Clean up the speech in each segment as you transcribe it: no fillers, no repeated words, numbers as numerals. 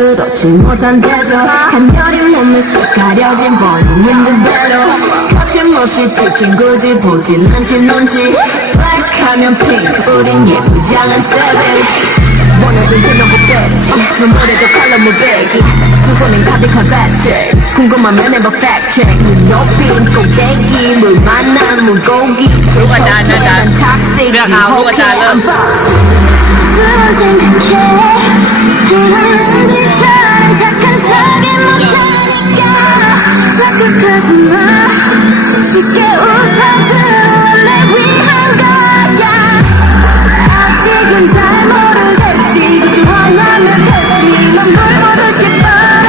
그렇지 못한데도 간녀린 몸에서 가려진 버린 윈드배로 거침없이 찍힌 굳이 보진 않지 눈치 블랙하면 핑크 우린 예쁘지 않은 savage 원하던 그놈 복대지 눈물에도 칼로 무배기 두 손엔 가득한 fat 궁금하면 해봐 fact check 눈 높인 꼭대기 물 만난 물고기 난 착색이 호쾌한 두번 생각해 그런 놈들처럼 착한 척이 못하니까 착각하지 마 쉽게 웃어주는 건 날 위한 거야 아직은 잘 모르겠지 그저 원하면 test me 넌 불보듯이 뻔해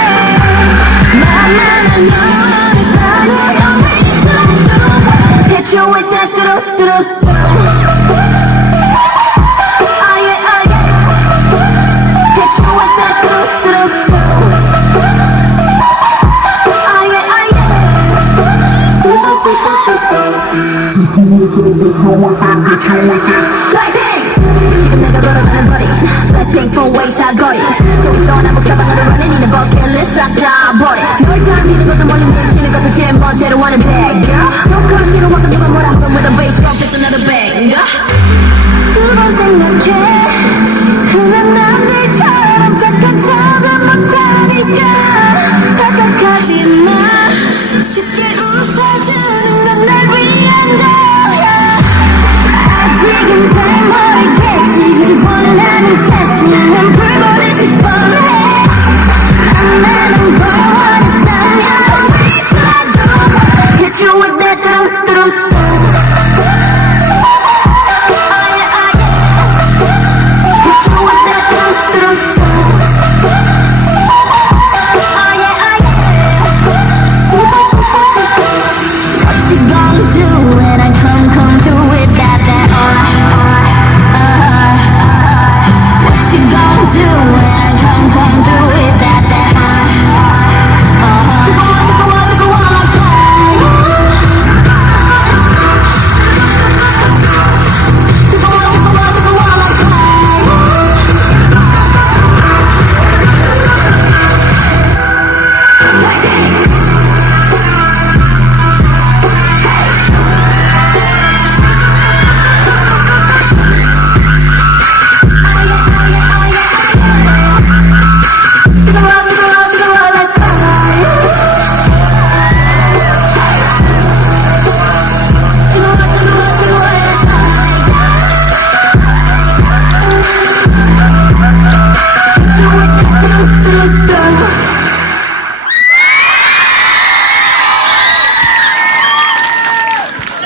만만한 영원히 밤을 Hit you with that 뚜루뚜루 지금 내가 걸어가는 거리 Blackpink four-way 사거리 저기서 나 목사방으로 running in the bucket list 싹 다 버려 널 닮히는 것도 멀리 밀치는 것도 제일 멋대로 하는 bag 녹화를 싫어하고 누가 뭐라 하면 with a bass drop it's another bang 두 번 생각해 흔한 남들처럼 착한 척은 못하니까 착각하지 마 쉽게 웃어주는 건 날 위한 거야 아직은 잘 모르겠지 그저 원하는 test me 난 불보듯이 뻔해 만나는 걸 원했다면 Hit you with that 뚜루뚜루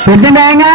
เป็นยังไง